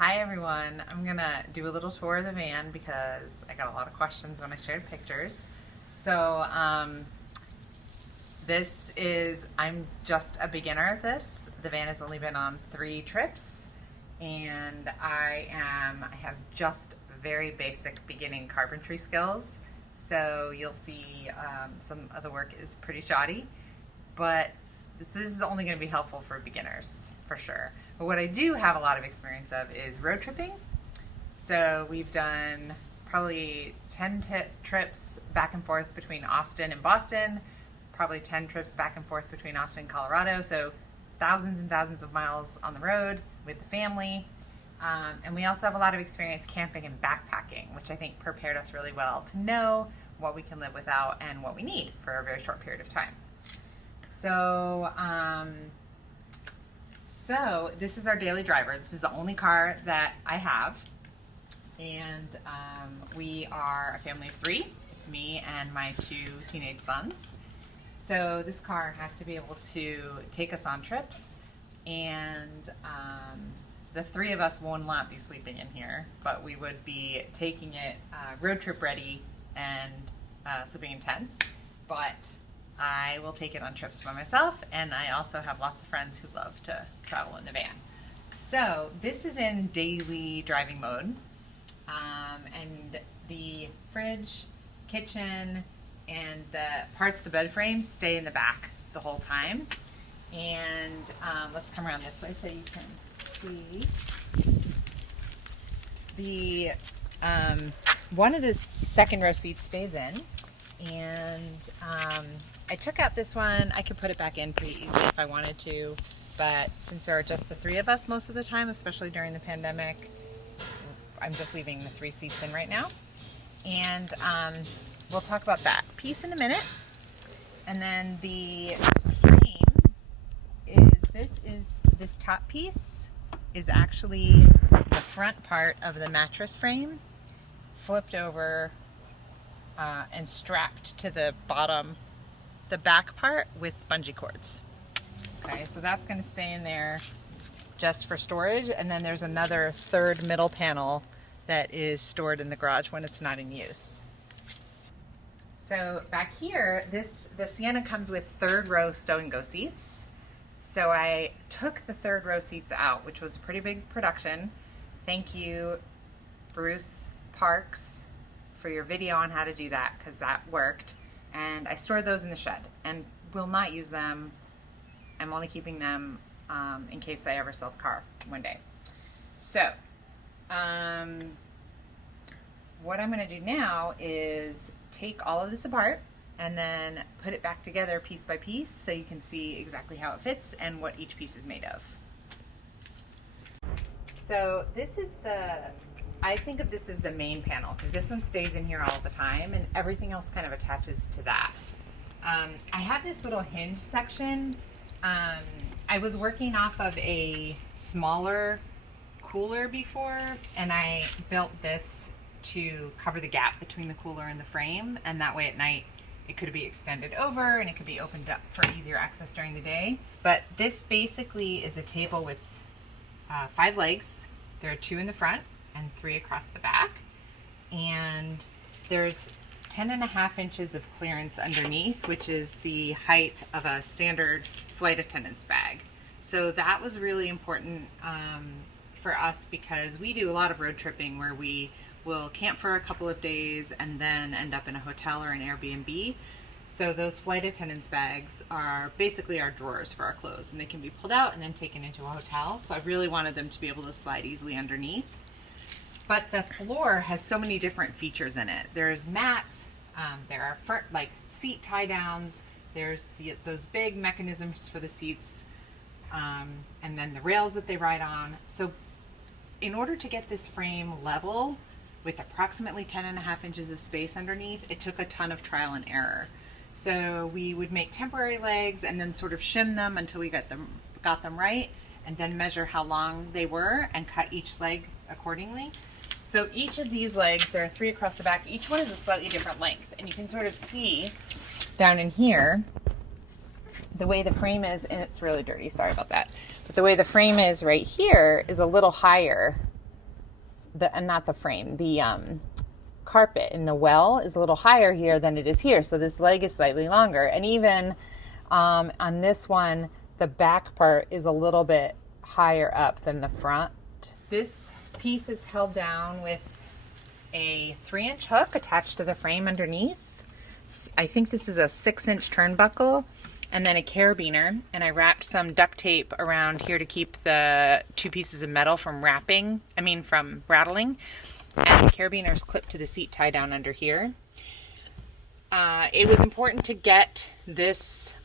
Hi everyone, I'm gonna do a little tour of the van because I got a lot of questions when I shared pictures. So I'm just a beginner at this. The van has only been on 3 trips and I have just very basic beginning carpentry skills. So you'll see some of the work is pretty shoddy, but this is only going to be helpful for beginners for sure. But what I do have a lot of experience of is road tripping. So we've done probably 10 trips back and forth between Austin and Boston, probably 10 trips back and forth between Austin and Colorado. So thousands and thousands of miles on the road with the family. And we also have a lot of experience camping and backpacking, which I think prepared us really well to know what we can live without and what we need for a very short period of time. So this is our daily driver. This is the only car that I have. And we are a family of 3. It's me and my 2 teenage sons. So this car has to be able to take us on trips. And the 3 of us will not be sleeping in here, but we would be taking it road trip ready and sleeping in tents. But I will take it on trips by myself, and I also have lots of friends who love to travel in the van. So this is in daily driving mode, and the fridge, kitchen, and the parts of the bed frame stay in the back the whole time. And let's come around this way so you can see. The one of the second row seats stays in, and I took out this one. I could put it back in pretty easily if I wanted to, but since there are just the 3 of us most of the time, especially during the pandemic, I'm just leaving the 3 seats in right now. And we'll talk about that piece in a minute. And then the frame this top piece is actually the front part of the mattress frame, flipped over and strapped to the bottom, the back part, with bungee cords. Okay, so that's going to stay in there just for storage, and then there's another 3rd middle panel that is stored in the garage when it's not in use. So back here, the Sienna comes with 3rd row stow and go seats. So I took the 3rd row seats out, which was a pretty big production. Thank you, Bruce Parks, for your video on how to do that, because that worked. And I stored those in the shed and will not use them. I'm only keeping them in case I ever sell the car one day. So what I'm going to do now is take all of this apart and then put it back together piece by piece so you can see exactly how it fits and what each piece is made of. So this is I think of this as the main panel, because this one stays in here all the time and everything else kind of attaches to that. I have this little hinge section. I was working off of a smaller cooler before, and I built this to cover the gap between the cooler and the frame, and that way at night it could be extended over and it could be opened up for easier access during the day. But this basically is a table with 5 legs. There are 2 in the front and 3 across the back, and there's 10.5 inches of clearance underneath, which is the height of a standard flight attendant's bag. So that was really important for us, because we do a lot of road tripping where we will camp for a couple of days and then end up in a hotel or an Airbnb. So those flight attendant's bags are basically our drawers for our clothes, and they can be pulled out and then taken into a hotel. So I really wanted them to be able to slide easily underneath. But the floor has so many different features in it. There's mats, there are like seat tie downs, there's those big mechanisms for the seats, and then the rails that they ride on. So in order to get this frame level with approximately 10.5 inches of space underneath, it took a ton of trial and error. So we would make temporary legs and then sort of shim them until we got them right, and then measure how long they were and cut each leg accordingly. So each of these legs, there are 3 across the back, each one is a slightly different length, and you can sort of see down in here the way the frame is, and it's really dirty, sorry about that, but the way the frame is right here is a little higher not the frame, the carpet in the well is a little higher here than it is here. So this leg is slightly longer. And even on this one, the back part is a little bit higher up than the front. This piece is held down with a 3-inch hook attached to the frame underneath. I think this is a 6-inch turnbuckle, and then a carabiner. And I wrapped some duct tape around here to keep the 2 pieces of metal from rattling. And the carabiner is clipped to the seat tie down under here. It was important to get this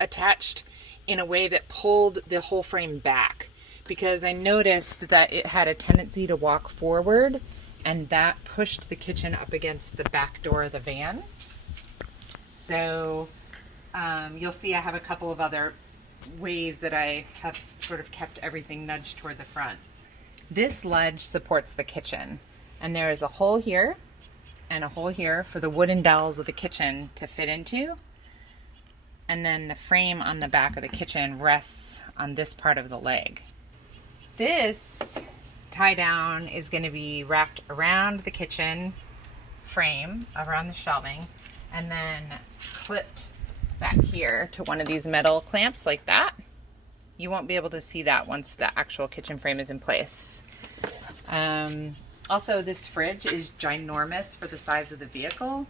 attached in a way that pulled the whole frame back, because I noticed that it had a tendency to walk forward, and that pushed the kitchen up against the back door of the van. So you'll see I have a couple of other ways that I have sort of kept everything nudged toward the front. This ledge supports the kitchen, and there is a hole here and a hole here for the wooden dowels of the kitchen to fit into. And then the frame on the back of the kitchen rests on this part of the leg. This tie down is going to be wrapped around the kitchen frame, around the shelving, and then clipped back here to one of these metal clamps like that. You won't be able to see that once the actual kitchen frame is in place. Also, this fridge is ginormous for the size of the vehicle,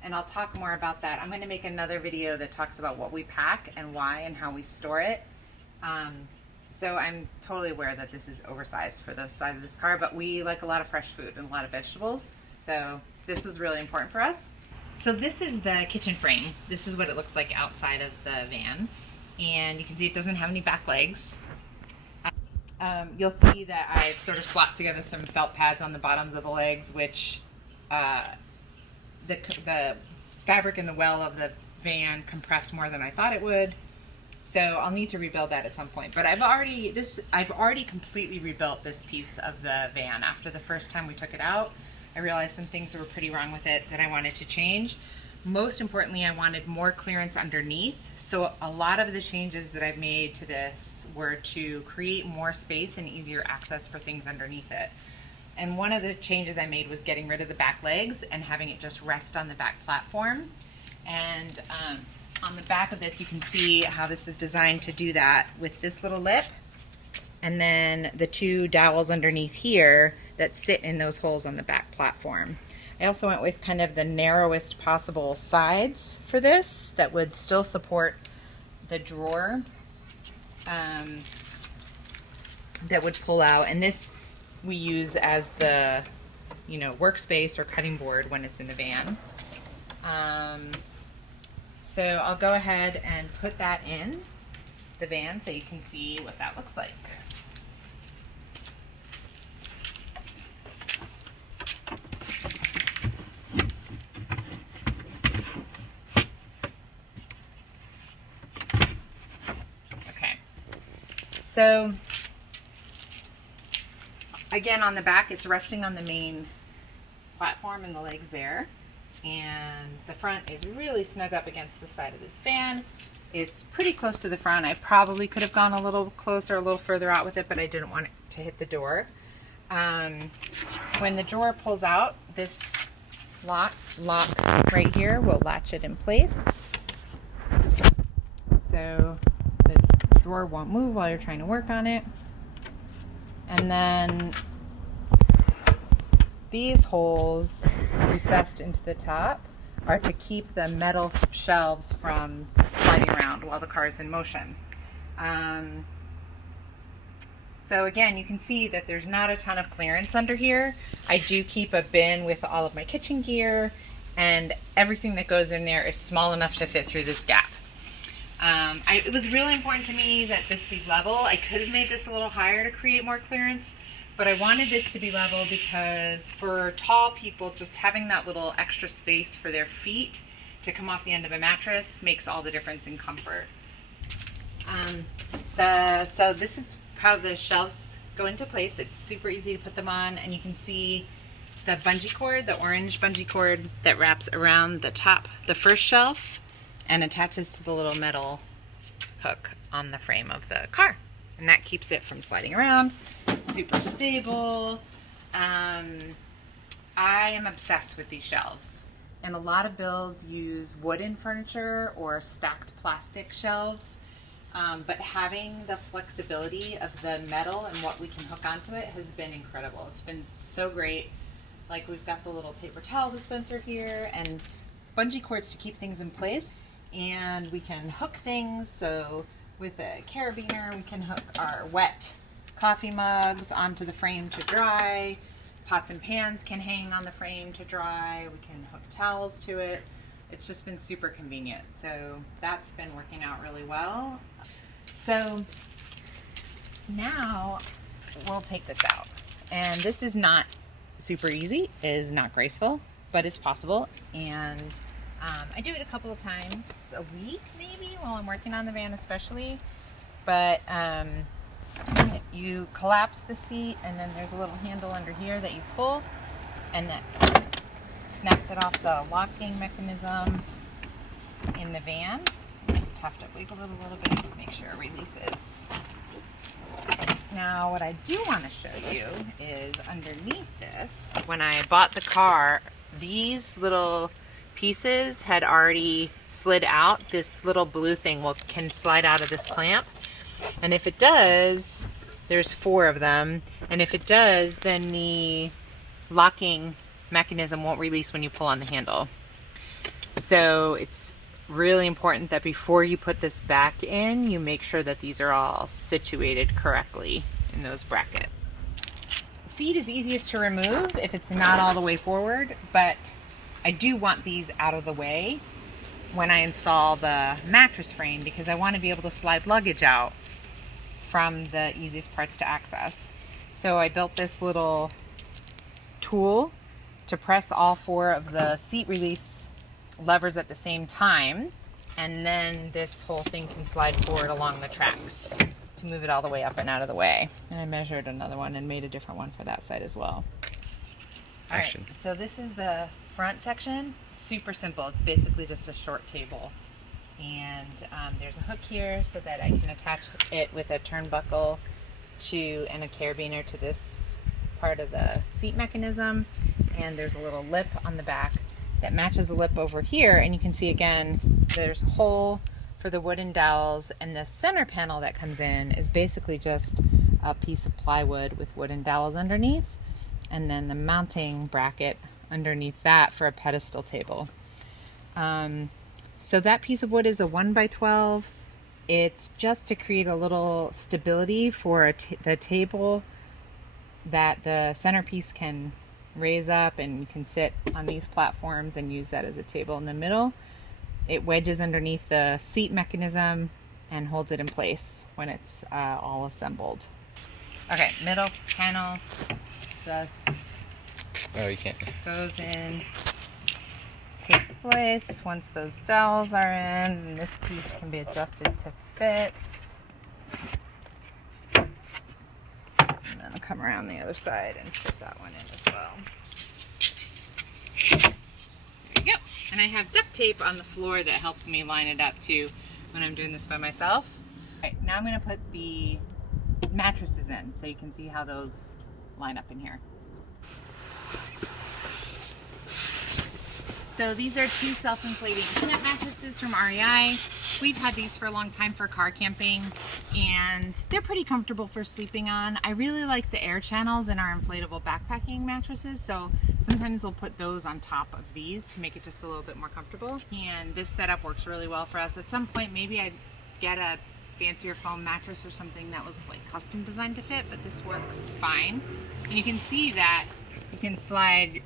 and I'll talk more about that. I'm going to make another video that talks about what we pack and why and how we store it. So I'm totally aware that this is oversized for the size of this car, but we like a lot of fresh food and a lot of vegetables. So this was really important for us. So this is the kitchen frame. This is what it looks like outside of the van. And you can see it doesn't have any back legs. You'll see that I've sort of slapped together some felt pads on the bottoms of the legs, which the fabric in the well of the van compressed more than I thought it would. So I'll need to rebuild that at some point. But I've already completely rebuilt this piece of the van. After the first time we took it out, I realized some things were pretty wrong with it that I wanted to change. Most importantly, I wanted more clearance underneath. So a lot of the changes that I've made to this were to create more space and easier access for things underneath it. And one of the changes I made was getting rid of the back legs and having it just rest on the back platform. And on the back of this, you can see how this is designed to do that with this little lip, and then the 2 dowels underneath here that sit in those holes on the back platform. I also went with kind of the narrowest possible sides for this that would still support the drawer that would pull out, and this we use as the workspace or cutting board when it's in the van. So I'll go ahead and put that in the van so you can see what that looks like. Okay. So again, on the back, it's resting on the main platform and the legs there. And the front is really snug up against the side of this van. It's pretty close to the front. I probably could have gone a little closer, a little further out with it, but I didn't want it to hit the door. When the drawer pulls out, this lock right here will latch it in place. So the drawer won't move while you're trying to work on it. And then these holes recessed into the top are to keep the metal shelves from sliding around while the car is in motion. So again, you can see that there's not a ton of clearance under here. I do keep a bin with all of my kitchen gear, and everything that goes in there is small enough to fit through this gap. It was really important to me that this be level. I could have made this a little higher to create more clearance, but I wanted this to be level because for tall people, just having that little extra space for their feet to come off the end of a mattress makes all the difference in comfort. So this is how the shelves go into place. It's super easy to put them on, and you can see the bungee cord, the orange bungee cord that wraps around the top, the first shelf, and attaches to the little metal hook on the frame of the car. and that keeps it from sliding around. Super stable. I am obsessed with these shelves. And a lot of builds use wooden furniture or stacked plastic shelves. But having the flexibility of the metal and what we can hook onto it has been incredible. It's been so great. Like, we've got the little paper towel dispenser here and bungee cords to keep things in place. And we can hook things. So with a carabiner, we can hook our wet coffee mugs onto the frame to dry. Pots and pans can hang on the frame to dry. We can hook towels to it. It's just been super convenient. So that's been working out really well. So now we'll take this out. And this is not super easy. It is not graceful, but it's possible. And I do it a couple of times a week maybe while I'm working on the van especially. But you collapse the seat, and then there's a little handle under here that you pull, and that snaps it off the locking mechanism in the van. You just have to wiggle it a little bit to make sure it releases. Now what I do want to show you is underneath this. When I bought the car, these little pieces had already slid out. This little blue thing can slide out of this clamp. And if it does, there's 4 of them, and if it does, then the locking mechanism won't release when you pull on the handle. So it's really important that before you put this back in, you make sure that these are all situated correctly in those brackets. The seat is easiest to remove if it's not all the way forward, but I do want these out of the way when I install the mattress frame, because I want to be able to slide luggage out from the easiest parts to access. So I built this little tool to press all 4 of the seat release levers at the same time, and then this whole thing can slide forward along the tracks to move it all the way up and out of the way. And I measured another one and made a different one for that side as well. Action. All right, so this is the front section. Super simple. It's basically just a short table. And there's a hook here so that I can attach it with a turnbuckle and a carabiner to this part of the seat mechanism. And there's a little lip on the back that matches the lip over here. And you can see again, there's a hole for the wooden dowels, and the center panel that comes in is basically just a piece of plywood with wooden dowels underneath, and then the mounting bracket underneath that for a pedestal table. So that piece of wood is a 1x12. It's just to create a little stability for the table that the centerpiece can raise up, and you can sit on these platforms and use that as a table in the middle. It wedges underneath the seat mechanism and holds it in place when it's all assembled. Okay, middle panel just you can't. Goes in, take place once those dowels are in, and this piece can be adjusted to fit. And then I'll come around the other side and fit that one in as well. There you go. And I have duct tape on the floor that helps me line it up too when I'm doing this by myself. All right, now I'm going to put the mattresses in so you can see how those line up in here. So these are 2 self-inflating tent mattresses from REI. We've had these for a long time for car camping, and they're pretty comfortable for sleeping on. I really like the air channels in our inflatable backpacking mattresses, so sometimes we'll put those on top of these to make it just a little bit more comfortable. And this setup works really well for us. At some point, maybe I'd get a fancier foam mattress or something that was like custom designed to fit, but this works fine. And you can see that you can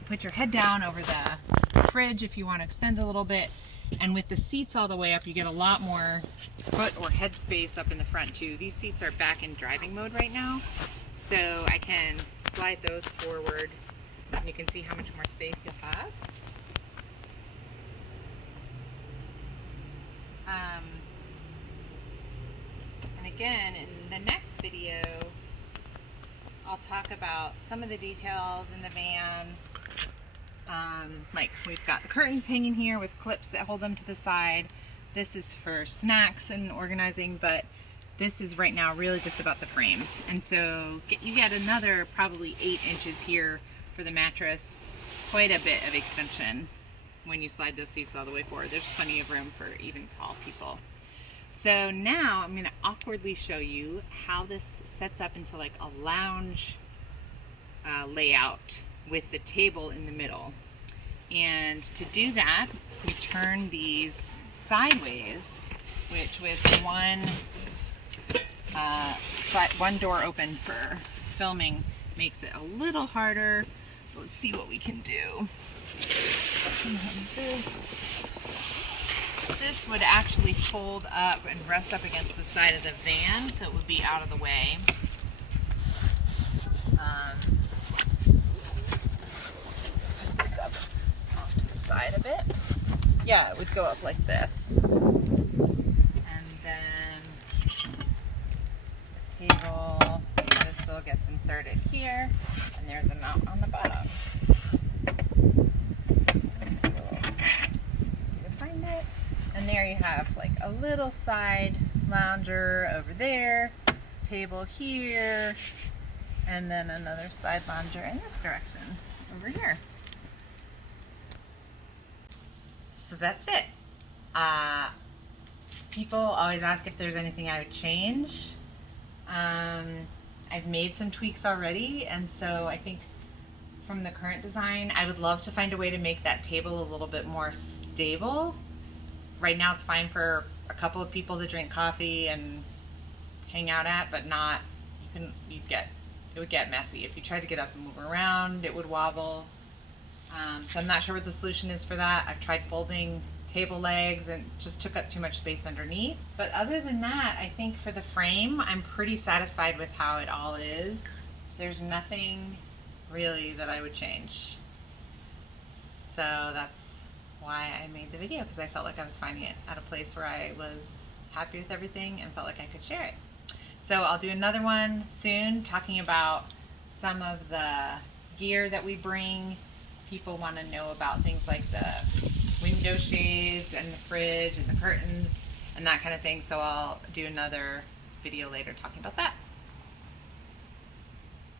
put your head down over the fridge if you want to extend a little bit. And with the seats all the way up, you get a lot more foot or head space up in the front too. These seats are back in driving mode right now, so I can slide those forward, and you can see how much more space you'll have. And again, in the next video, I'll talk about some of the details in the van. Like we've got the curtains hanging here with clips that hold them to the side. This is for snacks and organizing, but This is right now really just about the frame. And so you get another probably 8 inches here for the mattress, quite a bit of extension when you slide those seats all the way forward. There's plenty of room for even tall people. So now I'm going to awkwardly show you how this sets up into like a lounge layout with the table in the middle. And to do that, we turn these sideways, which with one door open for filming makes it a little harder. Let's see what we can do. This would actually fold up and rest up against the side of the van, so it would be out of the way. Put this up off to the side a bit. Yeah, it would go up like this. And then the table pedestal gets inserted here, and there's a mount on the bottom. And there you have like a little side lounger over there, table here, and then another side lounger in this direction over here. So that's it. People always ask if there's anything I would change. I've made some tweaks already, and so I think from the current design, I would love to find a way to make that table a little bit more stable. Right now it's fine for a couple of people to drink coffee and hang out at, but not, it would get messy. If you tried to get up and move around, it would wobble. So I'm not sure what the solution is for that. I've tried folding table legs and it just took up too much space underneath. But other than that, I think for the frame, I'm pretty satisfied with how it all is. There's nothing really that I would change. So that's why I made the video, because I felt like I was finding it at a place where I was happy with everything and felt like I could share it. So I'll do another one soon talking about some of the gear that we bring. People want to know about things like the window shades and the fridge and the curtains and that kind of thing. So I'll do another video later talking about that.